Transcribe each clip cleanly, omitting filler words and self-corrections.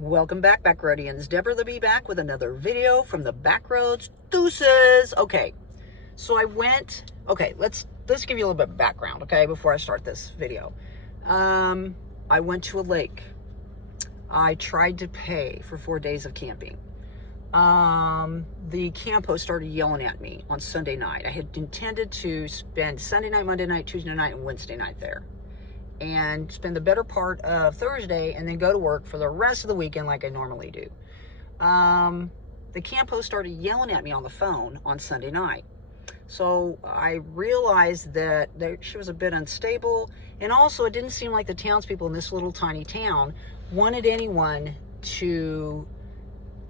Welcome back, Backroadians. Deborah the Bee back with another video from the Backroads. Deuces. Okay, so let's give you a little bit of background, okay, before I start this video. I went to a lake. I tried to pay for 4 days of camping. The camp host started yelling at me on Sunday night. I had intended to spend Sunday night, Monday night, Tuesday night, and Wednesday night there, and spend the better part of Thursday and then go to work for the rest of the weekend like I normally do. The camp host started yelling at me on the phone on Sunday night. So I realized that she was a bit unstable, and also it didn't seem like the townspeople in this little tiny town wanted anyone to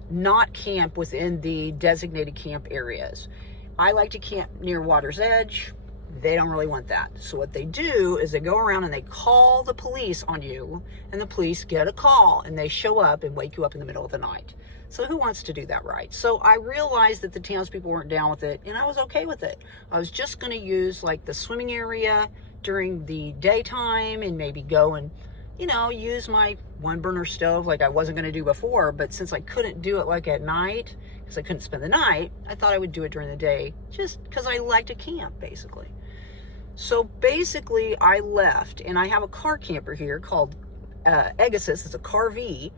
not camp within the designated camp areas. I like to camp near water's edge. They don't really want that. So what they do is they go around and they call the police on you, and the police get a call and they show up and wake you up in the middle of the night. So who wants to do that, right? So I realized that the townspeople weren't down with it, and I was okay with it. I was just going to use like the swimming area during the daytime and maybe go and, use my one burner stove like I wasn't going to do before. But since I couldn't do it like at night, because I couldn't spend the night, I thought I would do it during the day just because I like to camp, basically. So basically, I left, and I have a car camper here called Egasis. It's a Car-V,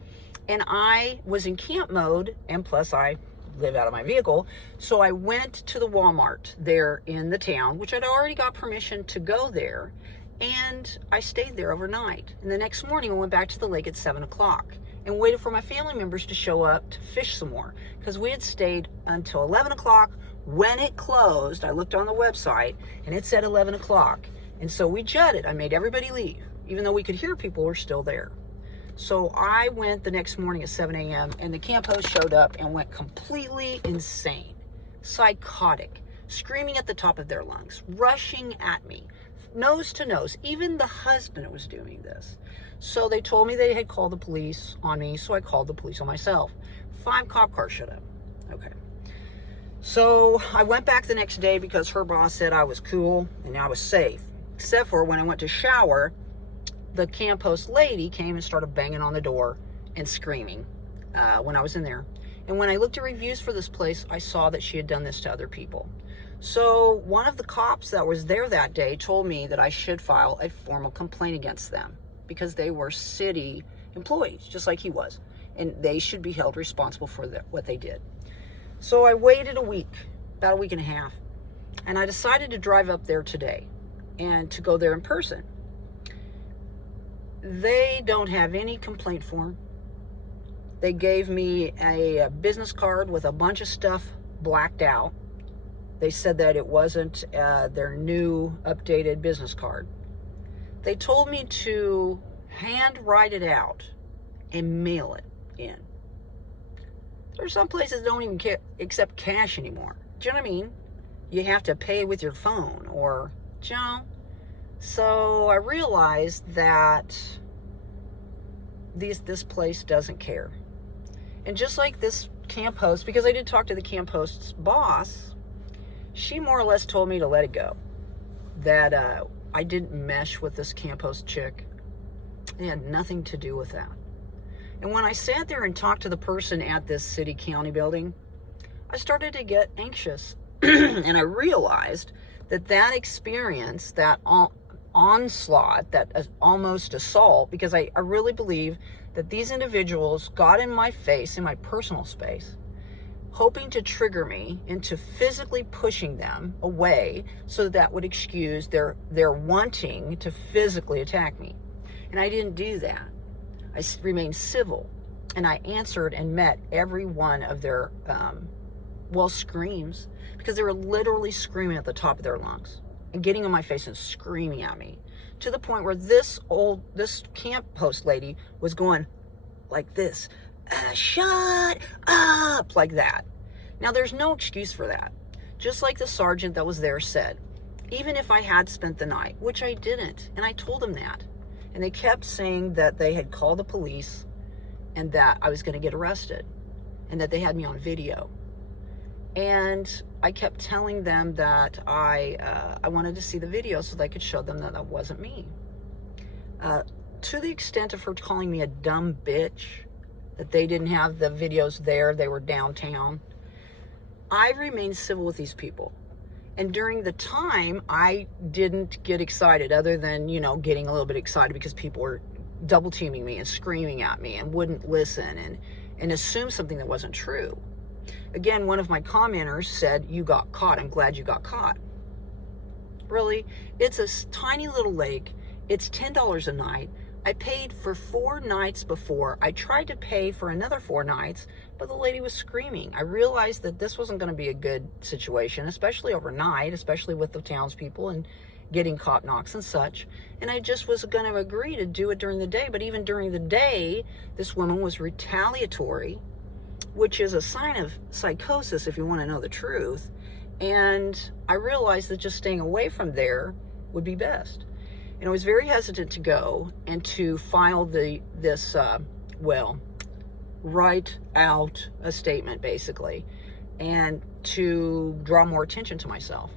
and I was in camp mode, and plus I live out of my vehicle, so I went to the Walmart there in the town, which I'd already got permission to go there, and I stayed there overnight. And the next morning, I went back to the lake at 7 o'clock and waited for my family members to show up to fish some more, because we had stayed until 11 o'clock. When it closed, I looked on the website and it said 11 o'clock. And so we jutted. I made everybody leave, even though we could hear people were still there. So I went the next morning at 7 a.m. and the camp host showed up and went completely insane, psychotic, screaming at the top of their lungs, rushing at me, nose to nose. Even the husband was doing this. So they told me they had called the police on me, so I called the police on myself. 5 cop cars showed up. Okay. So I went back the next day because her boss said I was cool and I was safe. Except for when I went to shower, the camp host lady came and started banging on the door and screaming when I was in there. And when I looked at reviews for this place, I saw that she had done this to other people. So one of the cops that was there that day told me that I should file a formal complaint against them because they were city employees, just like he was. And they should be held responsible for what they did. So I waited a week, about a week and a half, and I decided to drive up there today and to go there in person. They don't have any complaint form. They gave me a business card with a bunch of stuff blacked out. They said that it wasn't their new updated business card. They told me to hand write it out and mail it in. There's some places that don't even accept cash anymore. Do you know what I mean? You have to pay with your phone or, So I realized that this place doesn't care. And just like this camp host, because I did talk to the camp host's boss, she more or less told me to let it go. That I didn't mesh with this camp host chick. It had nothing to do with that. And when I sat there and talked to the person at this city county building, I started to get anxious. And I realized that experience, that onslaught, that almost assault, because I really believe that these individuals got in my face, in my personal space, hoping to trigger me into physically pushing them away so that would excuse their wanting to physically attack me. And I didn't do that. I remained civil, and I answered and met every one of their, screams, because they were literally screaming at the top of their lungs and getting in my face and screaming at me, to the point where this camp host lady was going like this, shut up, like that. Now, there's no excuse for that. Just like the sergeant that was there said, even if I had spent the night, which I didn't, and I told them that, and they kept saying that they had called the police and that I was going to get arrested and that they had me on video. And I kept telling them that I wanted to see the video so that I could show them that wasn't me. To the extent of her calling me a dumb bitch, that they didn't have the videos there, they were downtown. I remained civil with these people. And during the time, I didn't get excited, other than, you know, getting a little bit excited because people were double teaming me and screaming at me and wouldn't listen and assume something that wasn't true. Again, one of my commenters said, "You got caught. I'm glad you got caught." Really? It's a tiny little lake. It's $10 a night. I paid for 4 nights before. I tried to pay for another 4 nights, but the lady was screaming. I realized that this wasn't going to be a good situation, especially overnight, especially with the townspeople and getting caught knocks and such. And I just was going to agree to do it during the day. But even during the day, this woman was retaliatory, which is a sign of psychosis if you want to know the truth. And I realized that just staying away from there would be best. And I was very hesitant to go and to file write out a statement, basically, and to draw more attention to myself.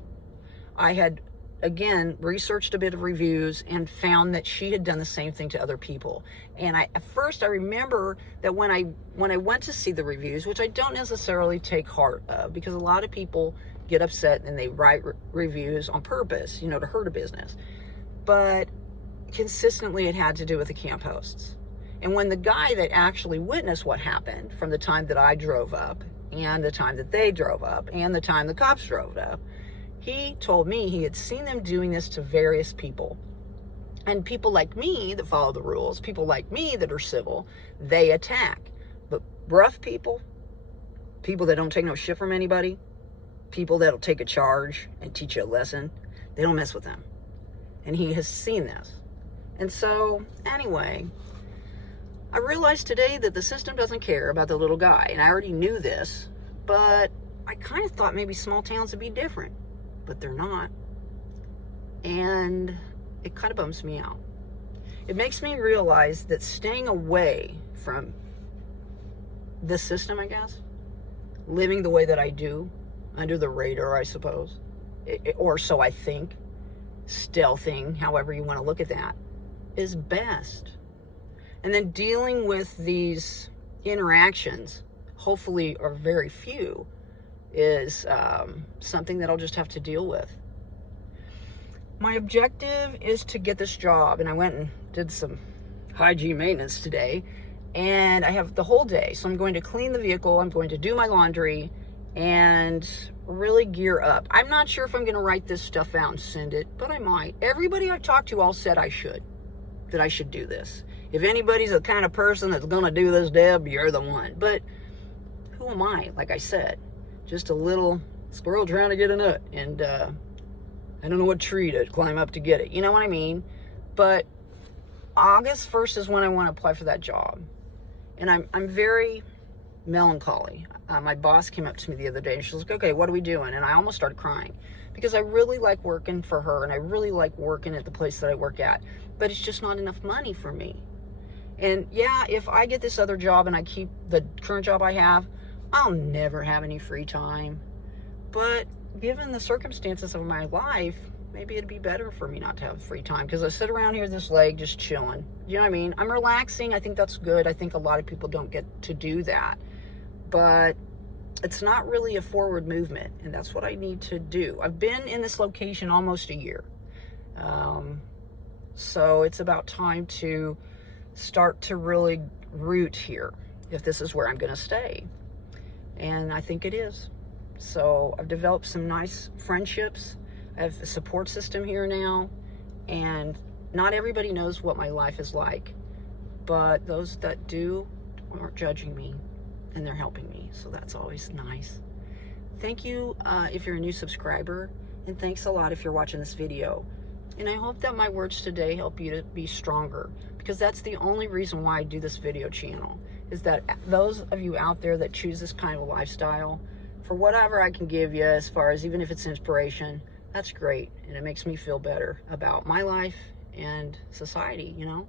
I had, again, researched a bit of reviews and found that she had done the same thing to other people. And at first I remember that when I went to see the reviews, which I don't necessarily take heart of, because a lot of people get upset and they write reviews on purpose, you know, to hurt a business. But consistently it had to do with the camp hosts. And when the guy that actually witnessed what happened, from the time that I drove up and the time that they drove up and the time the cops drove up, he told me he had seen them doing this to various people. And people like me that follow the rules, people like me that are civil, they attack. But rough people, people that don't take no shit from anybody, people that'll take a charge and teach you a lesson, they don't mess with them. And he has seen this. And so, anyway, I realized today that the system doesn't care about the little guy. And I already knew this, but I kind of thought maybe small towns would be different. But they're not. And it kind of bums me out. It makes me realize that staying away from this system, I guess, living the way that I do, under the radar, I suppose, or so I think, stealthing, however you want to look at that, is best. And then dealing with these interactions, hopefully are very few, is something that I'll just have to deal with. My objective is to get this job, and I went and did some hygiene maintenance today, and I have the whole day. So I'm going to clean the vehicle, I'm going to do my laundry, and really gear up. I'm not sure if I'm going to write this stuff out and send it, but I might. Everybody I've talked to all said I should do this. If anybody's the kind of person that's going to do this, Deb, you're the one. But who am I? Like I said, just a little squirrel trying to get a nut, and I don't know what tree to climb up to get it. You know what I mean? But August 1st is when I want to apply for that job. And I'm very melancholy. My boss came up to me the other day and she was like, "Okay, what are we doing?" And I almost started crying because I really like working for her and I really like working at the place that I work at, but it's just not enough money for me. And yeah, if I get this other job and I keep the current job I have, I'll never have any free time. But given the circumstances of my life, maybe it'd be better for me not to have free time, because I sit around here this lake just chilling. You know what I mean? I'm relaxing. I think that's good. I think a lot of people don't get to do that. But it's not really a forward movement, and that's what I need to do. I've been in this location almost a year. So it's about time to start to really root here, if this is where I'm going to stay. And I think it is. So I've developed some nice friendships. I have a support system here now, and not everybody knows what my life is like, but those that do aren't judging me, and they're helping me, so that's always nice. Thank you if you're a new subscriber, and thanks a lot if you're watching this video. And I hope that my words today help you to be stronger, because that's the only reason why I do this video channel, is that those of you out there that choose this kind of a lifestyle, for whatever I can give you, as far as even if it's inspiration, that's great, and it makes me feel better about my life and society, you know?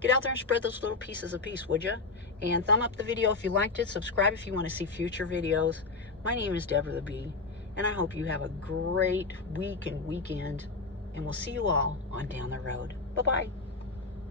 Get out there and spread those little pieces of peace, would you? And thumb up the video if you liked it, subscribe if you want to see future videos. My name is Deborah the Bee, and I hope you have a great week and weekend, and we'll see you all on down the road. Bye-bye.